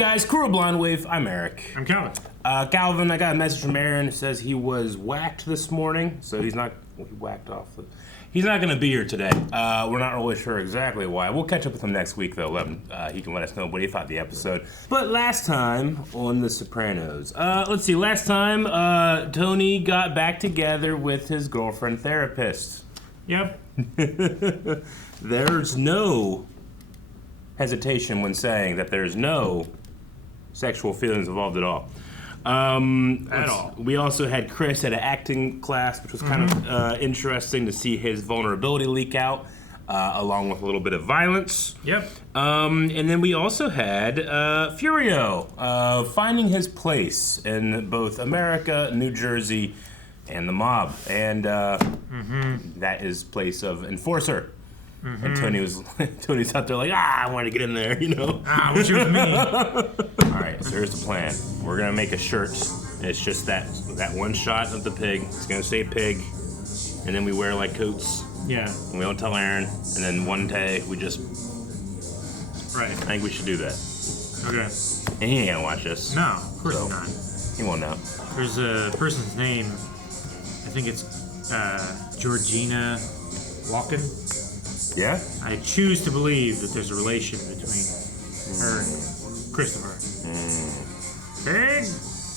guys, Crew of Blonde Wave. I'm Eric. I'm Calvin. Calvin, I got a message from Aaron. It says he was whacked this morning, so he's not. He whacked off. He's not going to be here today. We're not really sure exactly why. We'll catch up with him next week, though. He can let us know what he thought of the episode. But last time on The Sopranos, let's see. Last time, Tony got back together with his girlfriend therapist. Yep. There's no hesitation when saying that there's no sexual feelings involved at all. At all. We also had Chris at an acting class, which was kind of interesting to see his vulnerability leak out, along with a little bit of violence. Yep. And then we also had Furio finding his place in both America, New Jersey, and the mob. And that is place of enforcer. And Tony's out there like, I want to get in there, you know? What you with me? All right, so here's the plan. We're gonna make a shirt, and it's just that one shot of the pig. It's gonna say pig, and then we wear like coats. Yeah. And we don't tell Aaron, and then one day we just. Right. I think we should do that. Okay. And he ain't gonna watch this. No, of course not. He won't know. There's a person's name. I think it's Georgina Walken. Yeah? I choose to believe that there's a relation between her and Christopher. Pig?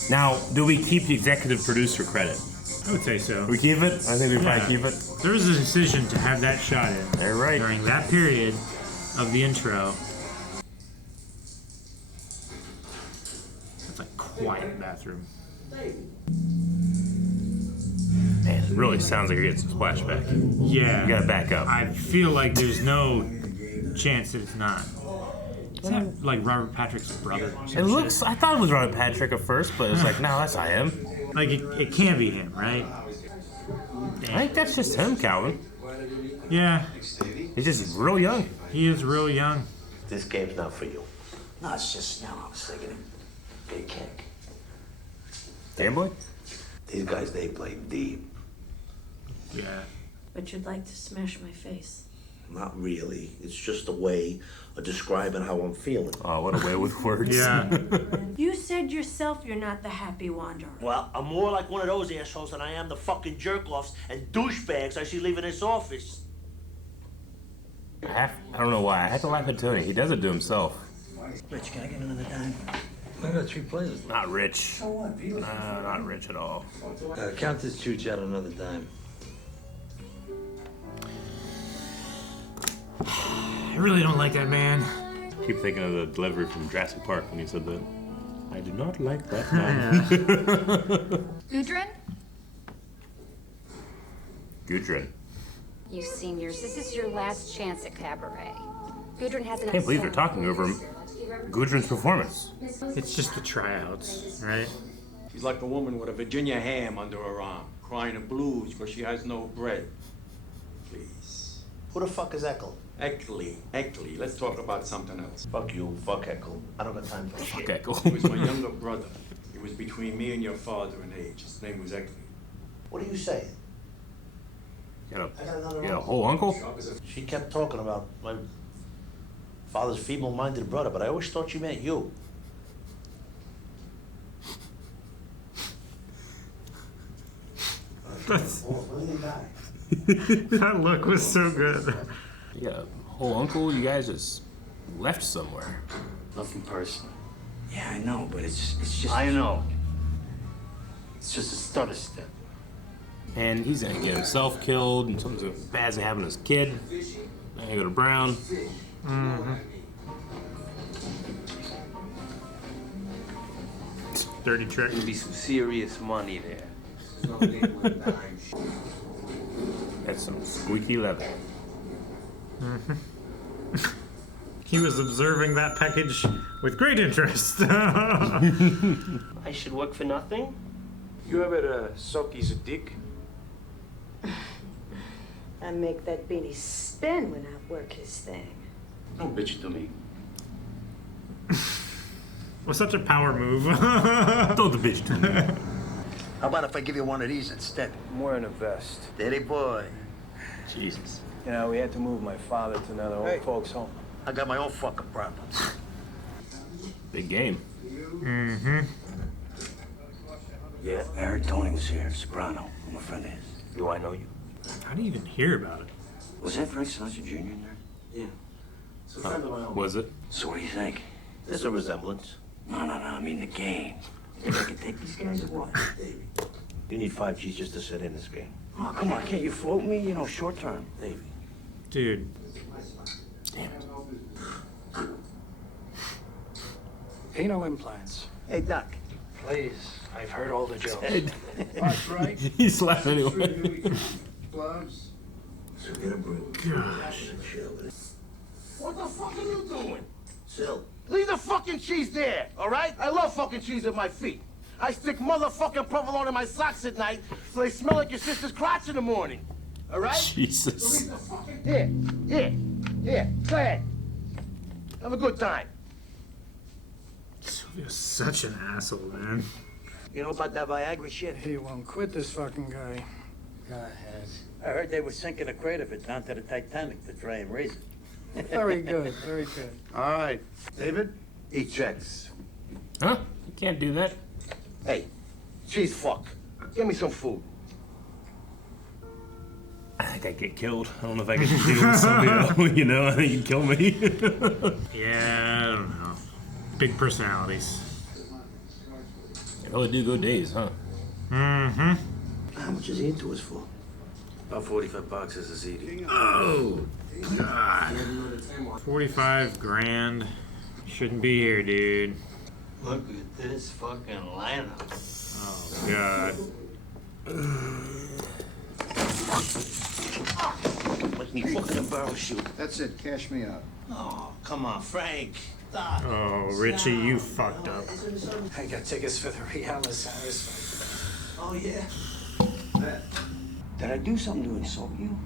Now, do we keep the executive producer credit? I would say so. We keep it? I think we probably keep it. There was a decision to have that shot in. They're right. During that period of the intro. That's a quiet bathroom. Man, it really sounds like you're getting some splashback. Yeah. You gotta back up. I feel like there's no chance that it's not. Is that like Robert Patrick's brother? It looks, I thought it was Robert Patrick at first, but it was like, no, that's not him. Like, it can't be him, right? I think that's just him, Calvin. Yeah. He's just real young. He is real young. This game's not for you. No, it's just, I was thinking, big kick. Damn boy? These guys, they play deep. Yeah. But you'd like to smash my face. Not really. It's just a way of describing how I'm feeling. Oh, what a way with words. Yeah. You said yourself you're not the happy wanderer. Well, I'm more like one of those assholes than I am the fucking jerk-offs and douchebags I see leaving this office. I don't know why. I have to laugh at Tony. He does it to himself. Rich, can I get another dime? I got 3 players. Not rich. Not rich at all. Count this chooch out another dime. I really don't like that man. I keep thinking of the delivery from Jurassic Park when he said that. I do not like that man. Gudrun? Gudrun. You seniors, this is your last chance at cabaret. Gudrun hasn't. I can't believe they're talking over Gudrun's performance. It's just the tryouts, right? She's like a woman with a Virginia ham under her arm, crying the blues because she has no bread. Please. Who the fuck is Eckel? Eckley. Let's talk about something else. Fuck you, fuck Eckel. I don't got time for Fuck shit. Echo. He was my younger brother. He was between me and your father in age. His name was Eckley. What are you saying? You got a whole uncle? She kept talking about my father's feeble-minded brother, but I always thought she meant you. That look was so good. You got a whole uncle? You guys just left somewhere. Nothing personal. Yeah, I know, but it's just... I know. It's just a stutter step. And he's gonna get himself killed, and something bad's gonna happen to his kid. Then you go to Brown. Dirty trick. There'll be some serious money there. That's some squeaky leather. He was observing that package with great interest. I should work for nothing? You ever suck his dick? I make that beanie spin when I work his thing. Don't bitch it to me. Was such a power move. Throw the bitch to me. How about if I give you one of these instead? I'm wearing a vest. Daddy boy. Jesus. You know, we had to move my father to another old folks' home. I got my own fucking problems. Big game. Mm-hmm. Yeah, I heard Tony was here. Soprano. I'm a friend of his. Do I know you? How do you even hear about it? Was that Frank Sinatra Jr. in there? Yeah. It's a friend of my own. Was it? So what do you think? There's a resemblance. No, I mean the game. You think I can take these guys or what? Davey, you need 5 G's just to sit in this game. Oh, come on, can't you float me? You know, short term. Davey. Dude. Penal implants. Hey, Doc. Please, I've heard all the jokes. That's right. He's laughing anyway. Gloves. So get a brew. Gosh. What the fuck are you doing? Sil. Leave the fucking cheese there, all right? I love fucking cheese at my feet. I stick motherfucking provolone in my socks at night so they smell like your sister's crotch in the morning. All right? Jesus. So leave the fucking... Here. Go ahead. Have a good time. Silvio's such an asshole, man. You know about that Viagra shit? He won't quit, this fucking guy. Go ahead. I heard they were sinking a crate of it down to the Titanic to try and raise it. Very good, very good. All right. David, eat checks. Huh? You can't do that. Hey, cheese fuck. Give me some food. I think I'd get killed. I don't know if I could deal with Silvio. You know, I think he'd kill me. Yeah, I don't know. Big personalities. Oh, do go days, huh? Mm-hmm. How much is he into us for? About 45 bucks as a CD. Oh, God. 45 grand. Shouldn't be here, dude. Look at this fucking lineup. Oh, God. Make me fucking a barrel shoot. That's it, cash me out. Oh, come on, Frank. Stop. Oh, Richie, you fucked up. I got tickets for the Realis Harris fight. Oh, yeah? Did I do something to insult you?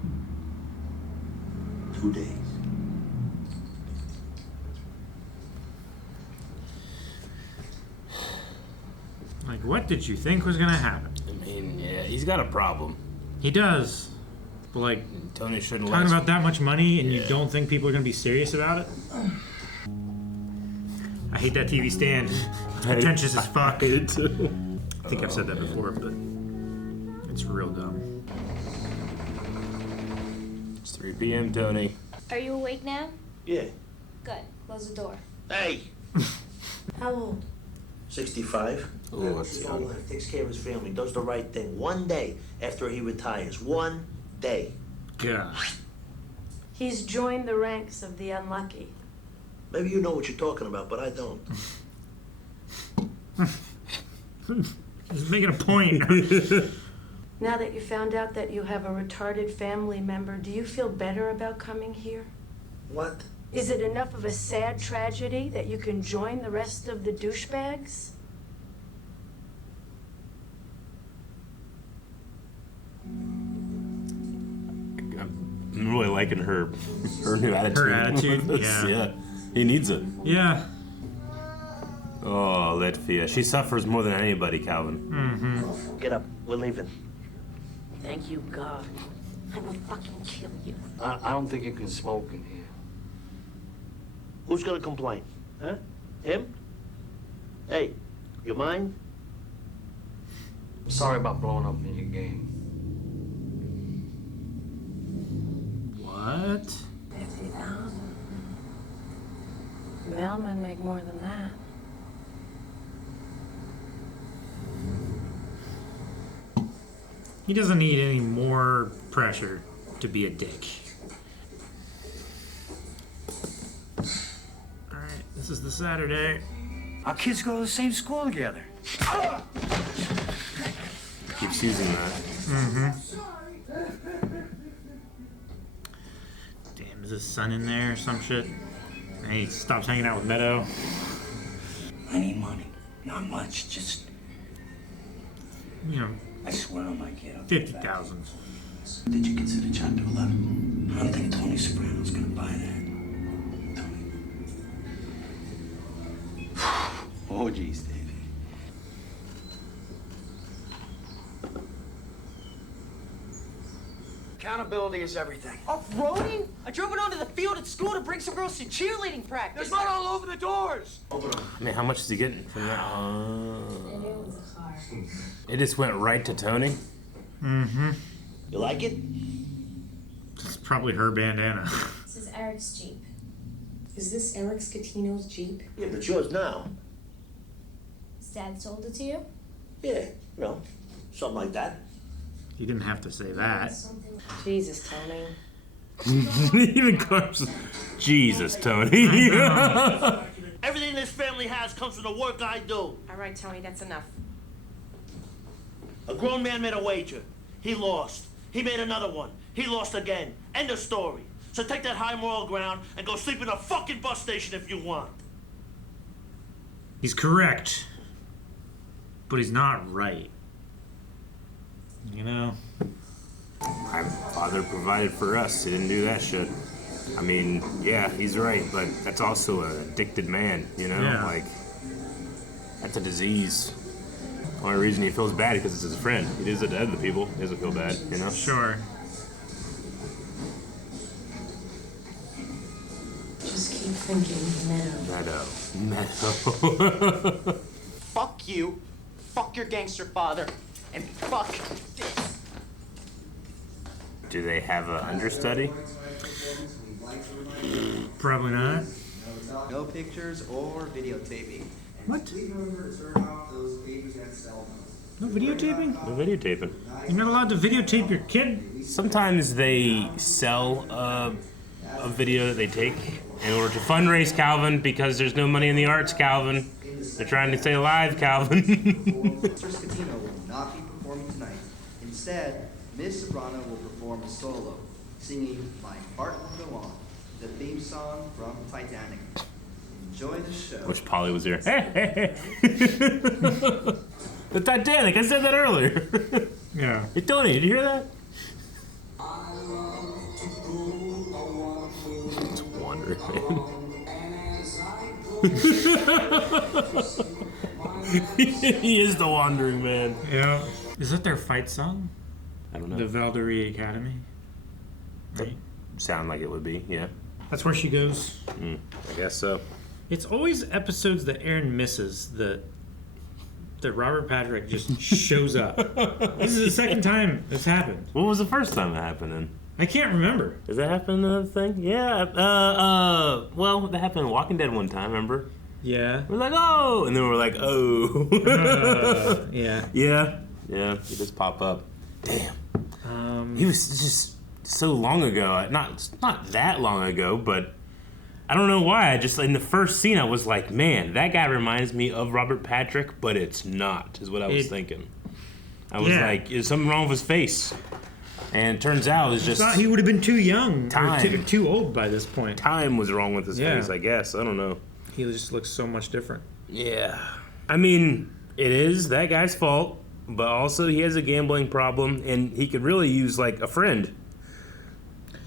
2 days. Like, what did you think was gonna happen? I mean, yeah, he's got a problem. He does. But, like, Tony shouldn't talking let about that much money and you Yeah. don't think people are gonna be serious about it? I hate that TV stand. It's pretentious as fuck. I hate it too. I think I've said that before, but it's real dumb. It's 3 p.m., Tony. Are you awake now? Yeah. Good. Close the door. Hey. How old? 65. Oh, that's He's young. old, takes care of his family, does the right thing. 1 day after he retires. 1 day. God. He's joined the ranks of the unlucky. Maybe you know what you're talking about, but I don't. He's making a point. Now that you found out that you have a retarded family member, do you feel better about coming here? What? Is it enough of a sad tragedy that you can join the rest of the douchebags? I'm really liking her new attitude. Her attitude, yeah. Yeah. He needs it. Yeah. Oh, Latvia. She suffers more than anybody, Calvin. Mm-hmm. Get up. We're leaving. Thank you, God. I will fucking kill you. I don't think you can smoke in here. Who's gonna complain? Huh? Him? Hey, you mind? I'm sorry about blowing up in your game. What? 50,000. Mailmen make more than that. He doesn't need any more pressure to be a dick. Alright, this is the Saturday. Our kids go to the same school together. Keeps using that. Mm-hmm. Damn, is his son in there or some shit? And he stops hanging out with Meadow. I need money. Not much, just, You know, I swear on my kid. 50,000. Did you consider Chapter 11? I don't think Tony Soprano's gonna buy that. Tony. Oh, geez, Davey. Count accountability is everything. Off-roading? I drove it onto the field at school to bring some girls to cheerleading practice. There's mud all over the doors. I mean, how much is he getting from that? It just went right to Tony. Mm-hmm. You like it? It's probably her bandana. This is Eric's Jeep. Is this Eric Scatino's Jeep? Yeah, but yours now. His dad sold it to you? Yeah, you know, something like that. You didn't have to say that. Jesus, Tony. Even Carson. Jesus, Tony. Everything this family has comes from the work I do. All right, Tony, that's enough. A grown man made a wager. He lost. He made another one. He lost again. End of story. So take that high moral ground and go sleep in a fucking bus station if you want. He's correct. But he's not right. You know? My father provided for us. He didn't do that shit. I mean, yeah, he's right, but that's also an addicted man, you know? Yeah. Like, that's a disease. The only reason he feels bad is because it's his friend. He does it to other people. He doesn't feel bad, you know? Sure. Just keep thinking, Meadow. Meadow. Fuck you, fuck your gangster father, and fuck this. Do they have an understudy? Probably not. No pictures or videotaping. What? No videotaping? No videotaping. You're not allowed to videotape your kid? Sometimes they sell a video that they take in order to fundraise, Calvin, because there's no money in the arts, Calvin. They're trying to stay alive, Calvin. Mr. Scatino will not be performing tonight. Instead, Miss Soprano will perform a solo, singing My Heart Will Go On, the theme song from Titanic. Enjoy the show. Wish Polly was here. Hey. The Titanic, I said that earlier. Yeah. Hey, Tony, did you hear that? It's wandering, man. He is the wandering man. Yeah. Is that their fight song? I don't know. The Valkyrie Academy? Right? Sound like it would be, yeah. That's where she goes. I guess so. It's always episodes that Aaron misses that Robert Patrick just shows up. This is the second time it's happened. What was the first time it happened in? I can't remember. Does that happen in another thing? Yeah. Well, that happened in Walking Dead one time, remember? Yeah. We're like, oh! And then we're like, oh. Yeah. Yeah. Yeah, he just pop up. Damn. He was just so long ago. Not that long ago, but I don't know why. I just, in the first scene, I was like, man, that guy reminds me of Robert Patrick, but it's not, is what I was thinking. I was like, is something wrong with his face? And it turns out it was just... I thought he would have been too young. Time. Or too old by this point. Time was wrong with his face, I guess. I don't know. He just looks so much different. Yeah. I mean, it is that guy's fault, but also he has a gambling problem, and he could really use, like, a friend.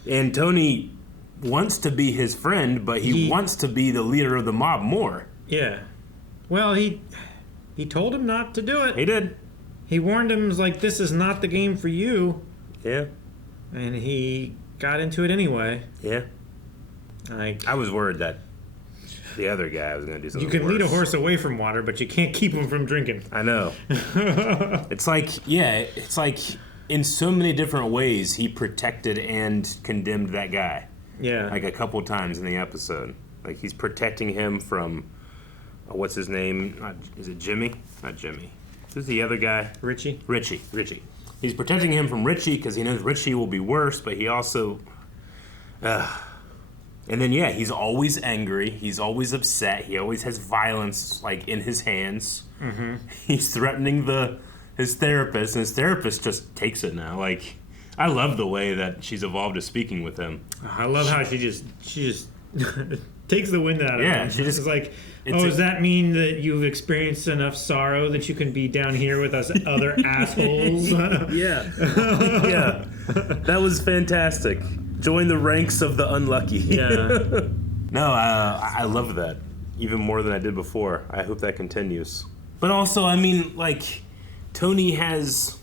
And Tony wants to be his friend, but he wants to be the leader of the mob more. Yeah. Well, he told him not to do it. He did. He warned him, like, this is not the game for you. Yeah. And he got into it anyway. Yeah. I was worried that the other guy was going to do something You can lead a worse. horse away from water, but you can't keep him from drinking. I know. It's like in so many different ways he protected and condemned that guy. Yeah. Like a couple times in the episode. Like he's protecting him from, what's his name? Is it Jimmy? Not Jimmy. Who's the other guy? Richie. He's protecting him from Richie because he knows Richie will be worse, but he also... And then, yeah, he's always angry. He's always upset. He always has violence, like, in his hands. Mm-hmm. He's threatening his therapist, and his therapist just takes it now. Like, I love the way that she's evolved to speaking with him. I love how she just takes the wind out of him. Yeah, she just... It's like, does that mean that you've experienced enough sorrow that you can be down here with us other assholes? Yeah. Yeah. That was fantastic. Join the ranks of the unlucky. Yeah. No, I love that. Even more than I did before. I hope that continues. But also, I mean, like, Tony has...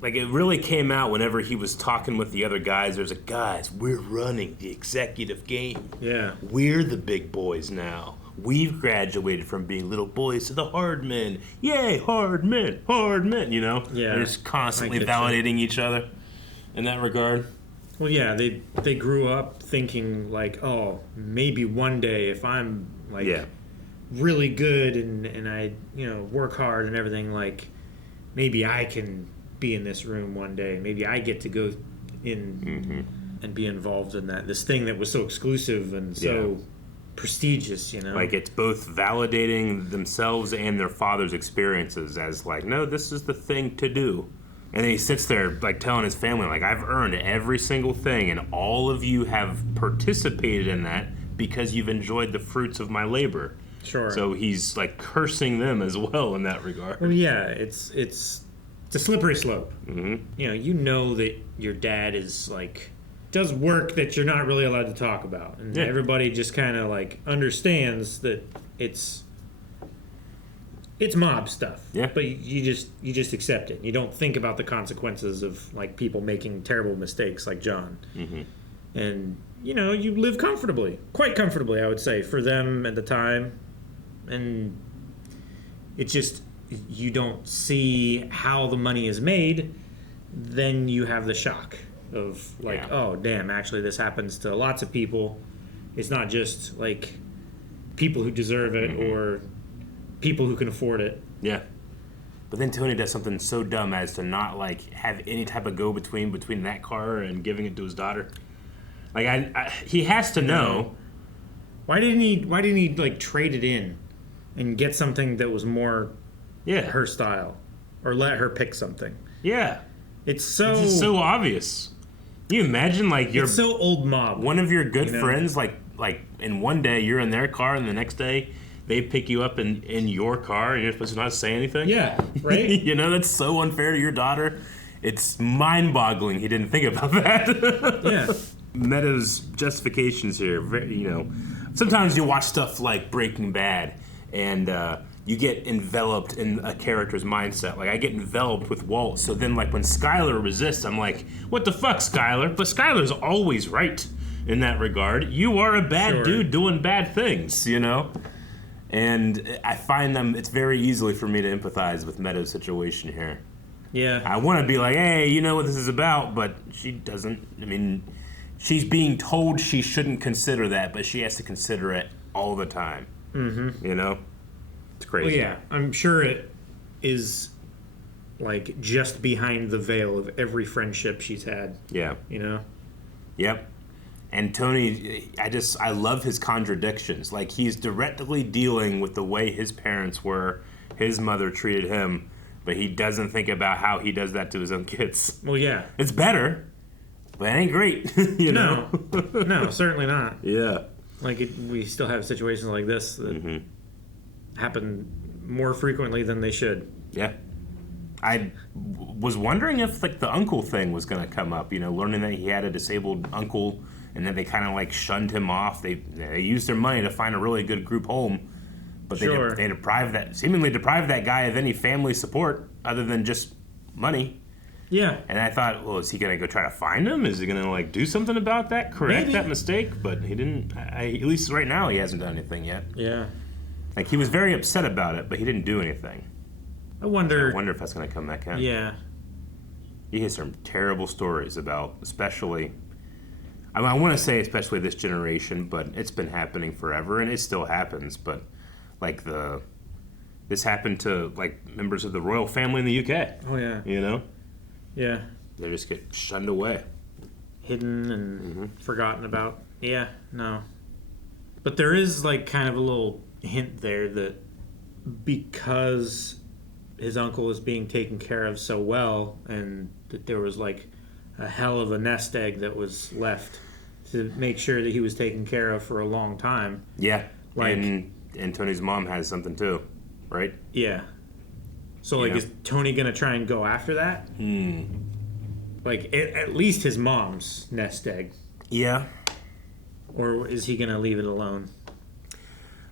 like it really came out whenever he was talking with the other guys. There's like, guys, we're running the executive game. Yeah. We're the big boys now. We've graduated from being little boys to the hard men. Yay, hard men, you know? Yeah. They're just constantly validating each other in that regard. Well, yeah, they grew up thinking like, oh, maybe one day if I'm like really good and I, you know, work hard and everything, like maybe I can be in this room one day. Maybe I get to go in and be involved in this thing that was so exclusive and so prestigious, you know? Like it's both validating themselves and their father's experiences as like, no, this is the thing to do. And then he sits there like telling his family, like, I've earned every single thing and all of you have participated in that because you've enjoyed the fruits of my labor. Sure. So he's like cursing them as well in that regard. Well, yeah, it's a slippery slope. You know that your dad is like does work that you're not really allowed to talk about, and everybody just kind of like understands that it's mob stuff. Yeah. But you just accept it. You don't think about the consequences of like people making terrible mistakes like John. And you know, you live comfortably, quite comfortably, I would say, for them at the time. And it just, you don't see how the money is made, then you have the shock of like, oh damn, actually this happens to lots of people. It's not just like people who deserve it or people who can afford it. Yeah. But then Tony does something so dumb as to not like have any type of go between that car and giving it to his daughter. Like he has to know. Why didn't he like trade it in and get something that was more her style, or let her pick something? Yeah. It's just so obvious. Can you imagine like you're so old mob. One of your good friends like in one day you're in their car and the next day they pick you up in your car and you're supposed to not say anything? Yeah, right? You know, that's so unfair to your daughter. It's mind-boggling he didn't think about that. Yeah. Meadow's justifications here, you know, sometimes you watch stuff like Breaking Bad and you get enveloped in a character's mindset. Like I get enveloped with Walt, so then like when Skyler resists, I'm like, what the fuck, Skyler? But Skyler's always right in that regard. You are a bad dude doing bad things, you know? And I find it's very easily for me to empathize with Meadow's situation here. Yeah. I want to be like, hey, you know what this is about, but she doesn't. I mean, she's being told she shouldn't consider that, but she has to consider it all the time. You know? It's crazy. Well, yeah, I'm sure it is like just behind the veil of every friendship she's had. Yeah. You know? Yep. And Tony, I love his contradictions. Like he's directly dealing with the way his parents were, his mother treated him, but he doesn't think about how he does that to his own kids. Well, yeah. It's better, but it ain't great, you know? No, certainly not. Yeah. Like we still have situations like this that happen more frequently than they should. Yeah. I was wondering if like the uncle thing was going to come up, you know, learning that he had a disabled uncle and that they kind of like shunned him off. They used their money to find a really good group home, but they seemingly deprived that guy of any family support other than just money. Yeah. And I thought, well, is he going to go try to find him? Is he going to like do something about that? Correct that mistake? But he didn't. At least right now he hasn't done anything yet. Yeah. Like he was very upset about it, but he didn't do anything. I wonder if that's going to come back in. Yeah. You hear some terrible stories about, especially, I want to say especially this generation, but it's been happening forever, and it still happens. But like this happened to like members of the royal family in the UK. Oh yeah. You know. Yeah. They just get shunned away, hidden and forgotten about. Yeah. No. But there is like kind of a little hint there that because his uncle is being taken care of so well, and that there was like a hell of a nest egg that was left to make sure that he was taken care of for a long time. Yeah, like, and Tony's mom has something too, right? Yeah. So like, is Tony gonna try and go after that? Like at least his mom's nest egg. Yeah. Or is he gonna leave it alone?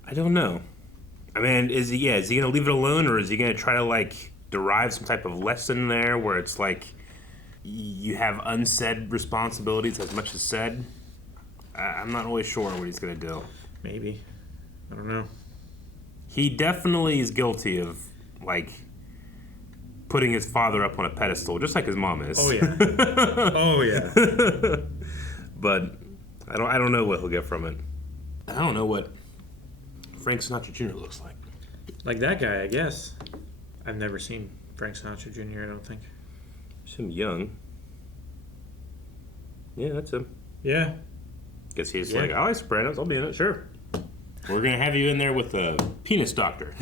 I don't know. I mean, is he gonna leave it alone, or is he gonna try to like derive some type of lesson there where it's like you have unsaid responsibilities as much as said. I'm not really sure what he's gonna do. Maybe. I don't know. He definitely is guilty of, like, putting his father up on a pedestal, just like his mom is. Oh yeah. Oh yeah. But I don't know what he'll get from it. I don't know what Frank Sinatra Jr. looks like. Like that guy, I guess. I've never seen Frank Sinatra Jr., I don't think. It's him young. Yeah, that's him. Yeah. Guess he's like, I like Sopranos, I'll be in it, sure. We're gonna have you in there with a penis doctor.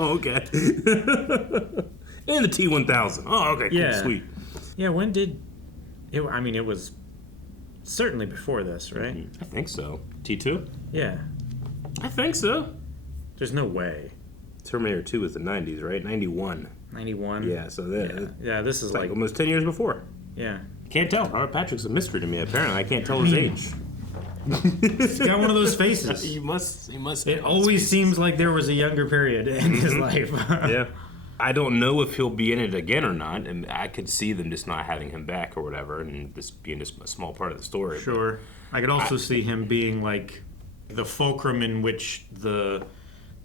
Okay. And the T-1000. Oh, okay, cool, Yeah. sweet. Yeah, when did... it was certainly before this, right? I think so. T2? Yeah. I think so. There's no way. Terminator 2 was the 90s, right? 91. 91? Yeah, so Yeah, this is like... almost 10 years before. Yeah. Can't tell. Robert Patrick's a mystery to me, apparently. I can't tell his age. He's got one of those faces. He must. It always seems like there was a younger period in his life. Yeah. I don't know if he'll be in it again or not, and I could see them just not having him back or whatever, and this being just a small part of the story. Sure. I could also see him being like the fulcrum in which the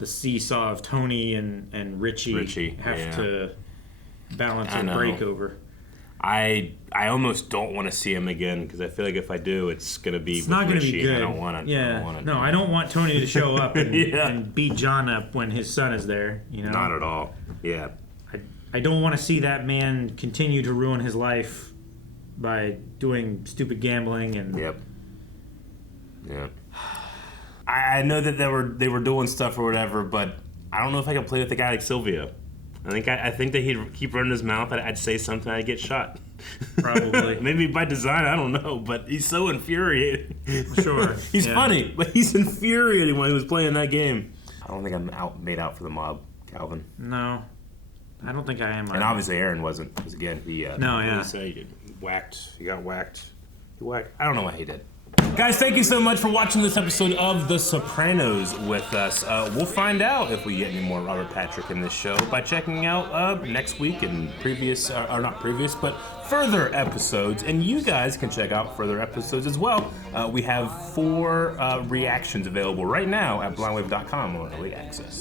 seesaw of Tony and Richie have to balance and break over. I almost don't want to see him again because I feel like if I do, it's gonna be. It's not gonna Richie, be good. I don't want to. Yeah. I don't want Tony to show up and beat John up when his son is there. You know. Not at all. Yeah. I don't want to see that man continue to ruin his life by doing stupid gambling and. Yep. Yeah. I know that they were doing stuff or whatever, but I don't know if I can play with a guy like Silvio. I think that he'd keep running his mouth. I'd say something, I'd get shot. Probably. Maybe by design, I don't know, but he's so infuriating. Sure. He's funny, but he's infuriating when he was playing that game. I don't think I'm made out for the mob, Calvin. No, I don't think I am. And obviously Aaron wasn't, because again, he got whacked. I don't know what he did. Guys, thank you so much for watching this episode of The Sopranos with us. We'll find out if we get any more Robert Patrick in this show by checking out next week and further episodes. And you guys can check out further episodes as well. We have 4 reactions available right now at blindwave.com on early access.